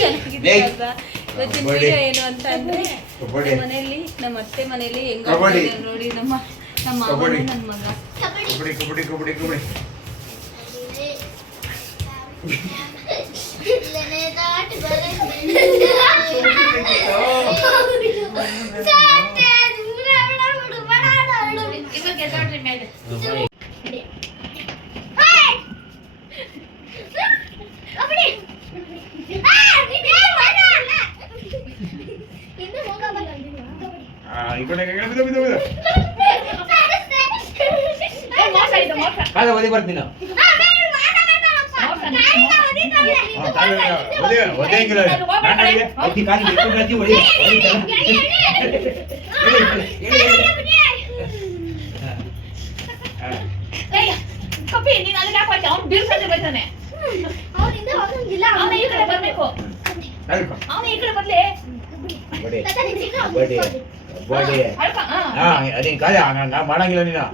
ಚೆನ್ನಾಗಿದೆ ಅಲ್ವಾ? ಇವತ್ತಿನ ವಿಡಿಯೋ ಏನು ಅಂತ ಅಂದ್ರೆ ಮನೆಯಲ್ಲಿ ನಮ್ಮ ಅತ್ತೆ ಮನೆಯಲ್ಲಿ ಹೆಂಗ ನೋಡಿ ನಮ್ಮ ಮಾವ ನನ್ನ ಮಗ ಕಾಲ ಓದಿ ಬರ್ತೀನಿ ಅದೇನ್ ಕಾಲ ನಾ ಮಾಡಂಗಿಲ್ಲ ನೀನು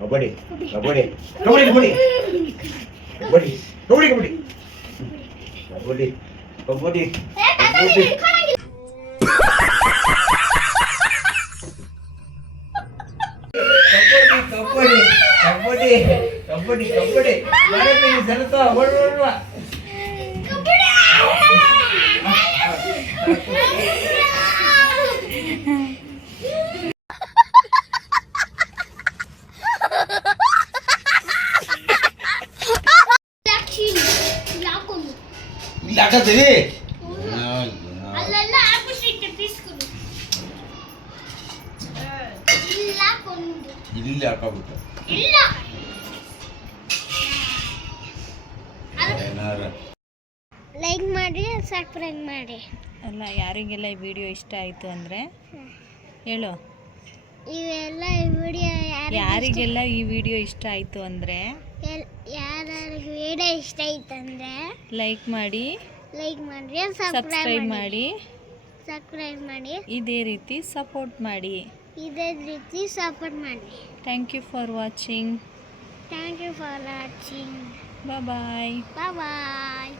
ಕಬಡ್ಡಿ ಕಬಡ್ಡಿ ಕಬಡ್ಡಿ ಕಬಡ್ಡಿ ಕಬಡ್ಡಿ ಕಬಡ್ಡಿ ಕಬಡ್ಡಿ ಕಬಡ್ಡಿ ಕಬಡ್ಡಿ ಕಬಡ್ಡಿ ಕಬಡ್ಡಿ ಕಬಡ್ಡಿ ಸರತ ಹೊರಡುವ ಹಾಕತ್ತೀವಿ ಇಲ್ಲಿ ಹಾಕಬೇಕು ಲೈಕ್ ಮಾಡಿ ಸಬ್ಸ್ಕ್ರೈಬ್ ಮಾಡಿ. ಅಲ್ಲ ಯಾರಿಗೆಲ್ಲ ಈ ವಿಡಿಯೋ ಇಷ್ಟ ಆಯಿತು ಅಂದರೆ ಹೇಳು. ಇವೆಲ್ಲ ವಿಡಿಯೋ ಯಾರಿಗೆಲ್ಲ ಈ ವಿಡಿಯೋ ಇಷ್ಟ ಆಯಿತು ಅಂದರೆ ಯಾರಿಗೆ ವಿಡಿಯೋ ಇಷ್ಟ ಆಯ್ತು ಅಂದರೆ ಲೈಕ್ ಮಾಡಿ ಸಬ್ಸ್ಕ್ರೈಬ್ ಮಾಡಿ ಇದೇ ರೀತಿ ಸಪೋರ್ಟ್ ಮಾಡಿ. Thank you for watching. Bye bye.